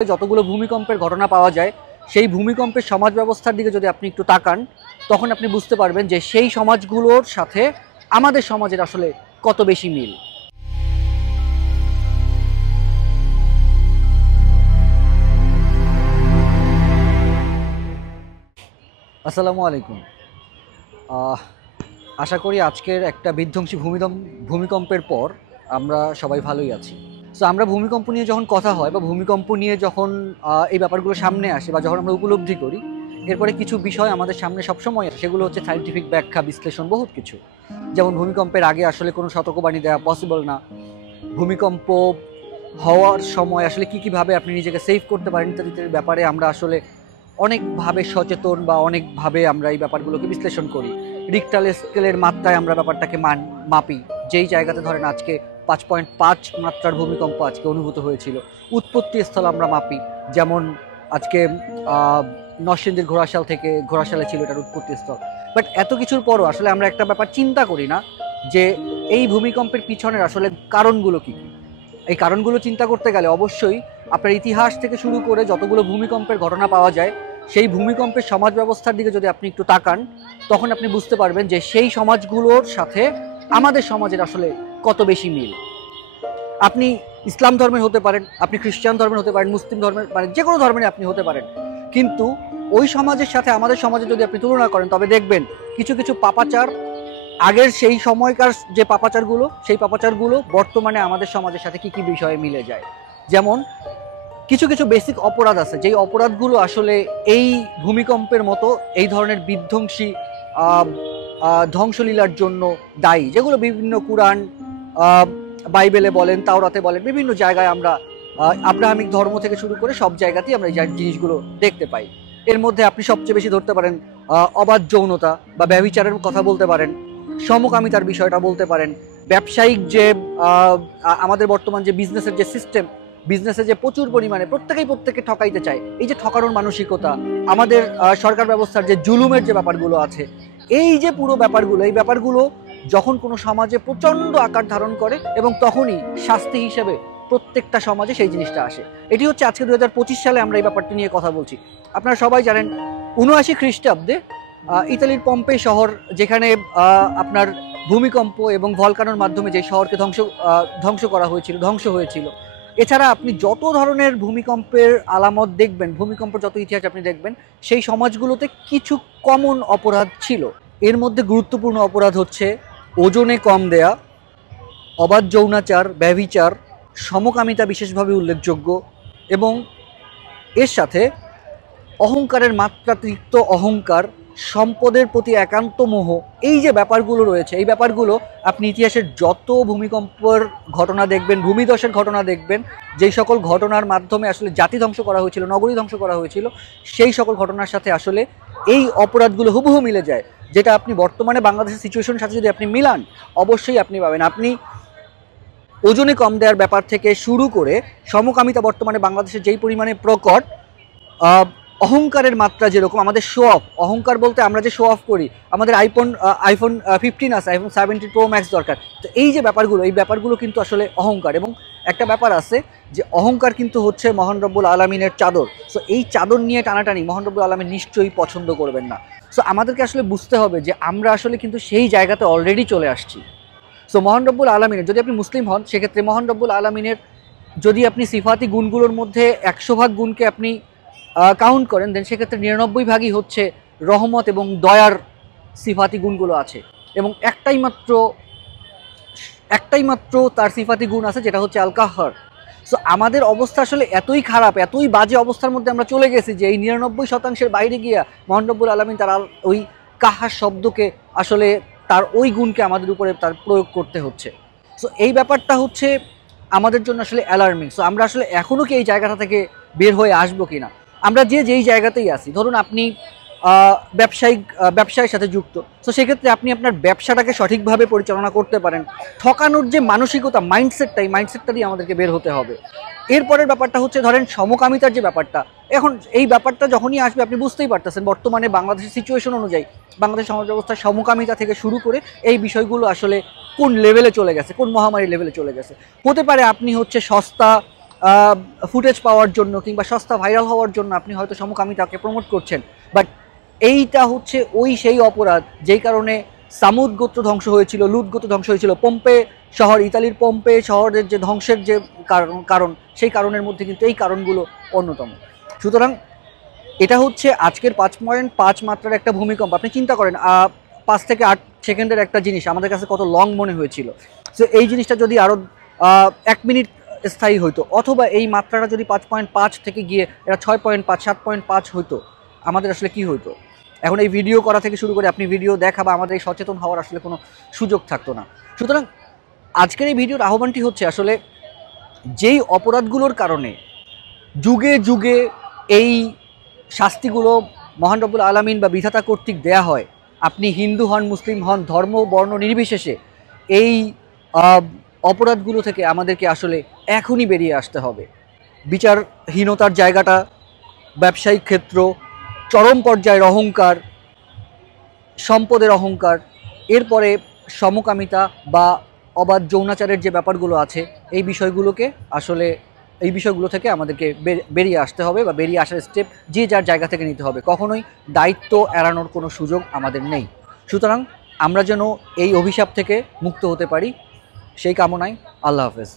যতগুলো ভূমিকম্পের ঘটনা পাওয়া যায় সেই ভূমিকম্পের সমাজ ব্যবস্থার দিকে যদি আপনি একটু তাকান তখন আপনি বুঝতে পারবেন যে সেই সমাজগুলোর সাথে আমাদের সমাজের আসলে কত বেশি মিল। আসসালামু আলাইকুম। আশা করি আজকের একটা বিধ্বংসী ভূমিকম্পের পর আমরা সবাই ভালোই আছি। সো আমরা ভূমিকম্প নিয়ে যখন কথা হয় বা ভূমিকম্প নিয়ে যখন এই ব্যাপারগুলো সামনে আসে বা যখন আমরা উপলব্ধি করি, এরপরে কিছু বিষয় আমাদের সামনে সবসময় আসে, সেগুলো হচ্ছে সায়েন্টিফিক ব্যাখ্যা, বিশ্লেষণ, বহুত কিছু। যেমন ভূমিকম্পের আগে আসলে কোনো সতর্কবাণী দেওয়া পসিবল না, ভূমিকম্প হওয়ার সময় আসলে কীভাবে আপনি নিজেকে সেভ করতে পারেন ইত্যাদির ব্যাপারে আমরা আসলে অনেকভাবে সচেতন বা অনেকভাবে আমরা এই ব্যাপারগুলোকে বিশ্লেষণ করি। রিক্টার স্কেলের মাত্রায় আমরা ব্যাপারটাকে মাপি। যেই জায়গাতে ধরেন আজকে 5.5 মাত্রার ভূমিকম্প আজকে অনুভূত হয়েছিল, উৎপত্তি স্থল আমরা মাপি। যেমন আজকে নরসিংদীর ঘোড়াশালে ছিল এটার উৎপত্তি স্থল। বাট এত কিছুর পরও আসলে আমরা একটা ব্যাপার চিন্তা করি না যে এই ভূমিকম্পের পিছনের আসলে কারণগুলো কী কী। এই কারণগুলো চিন্তা করতে গেলে অবশ্যই আপনার ইতিহাস থেকে শুরু করে যতগুলো ভূমিকম্পের ঘটনা পাওয়া যায় সেই ভূমিকম্পের সমাজ ব্যবস্থার দিকে যদি আপনি একটু তাকান তখন আপনি বুঝতে পারবেন যে সেই সমাজগুলোর সাথে আমাদের সমাজের আসলে কত বেশি মিল। আপনি ইসলাম ধর্মের হতে পারেন, আপনি খ্রিস্টান ধর্মের হতে পারেন, মুসলিম ধর্মের, মানে যে কোনো ধর্মের আপনি হতে পারেন, কিন্তু ওই সমাজের সাথে আমাদের সমাজে যদি আপনি তুলনা করেন তবে দেখবেন কিছু কিছু পাপাচার, আগের সেই সময়কার যে পাপাচারগুলো, সেই পাপাচারগুলো বর্তমানে আমাদের সমাজের সাথে কী কী বিষয়ে মিলে যায়। যেমন কিছু কিছু বেসিক অপরাধ আছে যেই অপরাধগুলো আসলে এই ভূমিকম্পের মতো এই ধরনের বিধ্বংসী ধ্বংসলীলার জন্য দায়ী, যেগুলো বিভিন্ন কুরআন, বাইবেলে বলেন, তাওরাতে বলেন, বিভিন্ন জায়গায় আমরা আব্রাহামিক ধর্ম থেকে শুরু করে সব জায়গাতেই আমরা এই জিনিসগুলো দেখতে পাই। এর মধ্যে আপনি সবচেয়ে বেশি ধরতে পারেন অবাধ যৌনতা বা ব্যভিচারের কথা বলতে পারেন, সমকামিতার বিষয়টা বলতে পারেন, ব্যবসায়িক যে আমাদের বর্তমান যে বিজনেসের যে সিস্টেম, বিজনেসে যে প্রচুর পরিমাণে প্রত্যেকে ঠকাইতে চায়, এই যে ঠকানোর মানসিকতা, আমাদের সরকার ব্যবস্থার যে জুলুমের যে ব্যাপারগুলো আছে, এই যে পুরো ব্যাপারগুলো, এই ব্যাপারগুলো যখন কোনো সমাজে প্রচণ্ড আকার ধারণ করে এবং তখনই শাস্তি হিসেবে প্রত্যেকটা সমাজে সেই জিনিসটা আসে। এটি হচ্ছে আজকে 2025 সালে আমরা এই ব্যাপারটি নিয়ে কথা বলছি। আপনারা সবাই জানেন 79 খ্রিস্টাব্দে ইতালির পম্পে শহর, যেখানে আপনার ভূমিকম্প এবং ভলকানোর মাধ্যমে যে শহরকে ধ্বংস হয়েছিল। এছাড়া আপনি যত ধরনের ভূমিকম্পের আলামত দেখবেন, ভূমিকম্পের যত ইতিহাস আপনি দেখবেন, সেই সমাজগুলোতে কিছু কমন অপরাধ ছিল। এর মধ্যে গুরুত্বপূর্ণ অপরাধ হচ্ছে ওজনে কম দেয়া, অবাধ যৌনাচার, ব্যভিচার, সমকামিতা বিশেষভাবে উল্লেখযোগ্য, এবং এর সাথে অহংকারের মাত্রাতিরিক্ত অহংকার, সম্পদের প্রতি একান্ত মোহ, এই যে ব্যাপারগুলো রয়েছে, এই ব্যাপারগুলো আপনি ইতিহাসের যত ভূমিকম্পের ঘটনা দেখবেন, ভূমিধসের ঘটনা দেখবেন, যেই সকল ঘটনার মাধ্যমে আসলে জাতি ধ্বংস করা হয়েছিল, নগরী ধ্বংস করা হয়েছিল, সেই সকল ঘটনার সাথে আসলে এই অপরাধগুলো হুবহু মিলে যায়। যেটা আপনি বর্তমানে বাংলাদেশের সিচুয়েশনের সাথে যদি আপনি মিলান অবশ্যই আপনি পাবেন। আপনি ওজনে কম দেওয়ার ব্যাপার থেকে শুরু করে সমকামিতা বর্তমানে বাংলাদেশের যেই পরিমাণে প্রকট, অহংকারের মাত্রা যেরকম, আমাদের শো অফ, অহংকার বলতে আমরা যে শো অফ করি, আমাদের আইফোন 15 আছে, আইফোন 17 প্রো ম্যাক্স দরকার, তো এই যে ব্যাপারগুলো, এই ব্যাপারগুলো কিন্তু আসলে অহংকার। এবং একটা ব্যাপার আছে যে অহংকার কিন্তু হচ্ছে মহান রব্বুল আলামিনের চাদর। সো এই চাদর নিয়ে টানাটানি মহান রব্বুল আলামিন নিশ্চয়ই পছন্দ করবেন না। সো আমাদেরকে আসলে বুঝতে হবে যে আমরা আসলে কিন্তু সেই জায়গাতে অলরেডি চলে আসছি। সো মহান রব্বুল আলামিনের, যদি আপনি মুসলিম হন সেক্ষেত্রে মহান রব্বুল আলামিনের যদি আপনি সিফাতি গুণগুলোর মধ্যে 100 ভাগ গুণকে আপনি কাউন্ট করেন, দেন সেক্ষেত্রে 99 ভাগই হচ্ছে রহমত এবং দয়ার সিফাতি গুণগুলো আছে, এবং একটাই মাত্র তার সিফাতি গুণ আছে, যেটা হচ্ছে আল কাহ্হার। সো আমাদের অবস্থা আসলে এতই খারাপ, এতই বাজে অবস্থার মধ্যে আমরা চলে গেছি যে এই 99% বাইরে গিয়া মহান রব্বুল আলামিন তার ওই কাহ্হার শব্দকে আসলে তার ওই গুণকে আমাদের উপরে তার প্রয়োগ করতে হচ্ছে। সো এই ব্যাপারটা হচ্ছে আমাদের জন্য আসলে অ্যালার্মিং। সো আমরা আসলে এখনও কি এই জায়গাটা থেকে বের হয়ে আসবো কিনা, আমরা যেই জায়গাতেই আছি, ধরুন আপনি ব্যবসায়ের সাথে যুক্ত, তো সেক্ষেত্রে আপনি আপনার ব্যবসাটাকে সঠিকভাবে পরিচালনা করতে পারেন। ঠকানোর যে মানসিকতা, মাইন্ডসেটটা দিয়ে আমাদেরকে বের হতে হবে। এরপরের ব্যাপারটা হচ্ছে ধরেন সমকামিতার যে ব্যাপারটা, এখন এই ব্যাপারটা যখনই আসবে আপনি বুঝতেই পারতেছেন বর্তমানে বাংলাদেশের সিচুয়েশন অনুযায়ী বাংলাদেশ সমাজ ব্যবস্থার সমকামিতা থেকে শুরু করে এই বিষয়গুলো আসলে কোন লেভেলে চলে গেছে, কোন মহামারী লেভেলে চলে গেছে। হতে পারে আপনি হচ্ছে সস্তা ফুটেজ পাওয়ার জন্য কিংবা সস্তা ভাইরাল হওয়ার জন্য আপনি হয়তো সমকামিতাকে প্রমোট করছেন, বাট এইটা হচ্ছে ওই সেই অপরাধ যেই কারণে সামুদ গোত্র ধ্বংস হয়েছিল, লুত গোত্র ধ্বংস হয়েছিল, পম্পে শহর, ইতালির পম্পে শহরের যে ধ্বংসের যে কারণ সেই কারণের মধ্যে কিন্তু এই কারণগুলো অন্যতম। সুতরাং এটা হচ্ছে আজকের 5.5 মাত্রার একটা ভূমিকম্প। আপনি চিন্তা করেন 5 থেকে 8 সেকেন্ডের একটা জিনিস আমাদের কাছে কত লং মনে হয়েছিল। সো এই জিনিসটা যদি আরও 1 মিনিট স্থায়ী হইতো, অথবা এই মাত্রাটা যদি 5.5 থেকে গিয়ে এটা 6.5 7.5 হইতো, আমাদের আসলে কি হইতো? এখন এই ভিডিও করা থেকে শুরু করে আপনি ভিডিও দেখা বা আমাদের এই সচেতন হওয়ার আসলে কোনো সুযোগ থাকতো না। সুতরাং আজকের এই ভিডিওর আহ্বানটি হচ্ছে আসলে যেই অপরাধগুলোর কারণে যুগে যুগে এই শাস্তিগুলো মহান রব্বুল আলামিন বা বিধাতা কর্তৃক দেয়া হয়, আপনি হিন্দু হন, মুসলিম হন, ধর্ম বর্ণ নির্বিশেষে এই অপরাধগুলো থেকে আমাদেরকে আসলে এখনই বেরিয়ে আসতে হবে। বিচারহীনতার জায়গাটা, ব্যবসায়িক ক্ষেত্র, চরম পর্যায়ের অহংকার, সম্পদের অহংকার, এরপরে সমকামিতা বা অবাধ যৌনাচারের যে ব্যাপারগুলো আছে, এই বিষয়গুলো থেকে আমাদেরকে বেরিয়ে আসতে হবে বা বেরিয়ে আসার স্টেপ যে যার জায়গা থেকে নিতে হবে। কখনোই দায়িত্ব এড়ানোর কোনো সুযোগ আমাদের নেই। সুতরাং আমরা যেন এই অভিশাপ থেকে মুক্ত হতে পারি, সেই কামনায় আল্লাহ হাফেজ।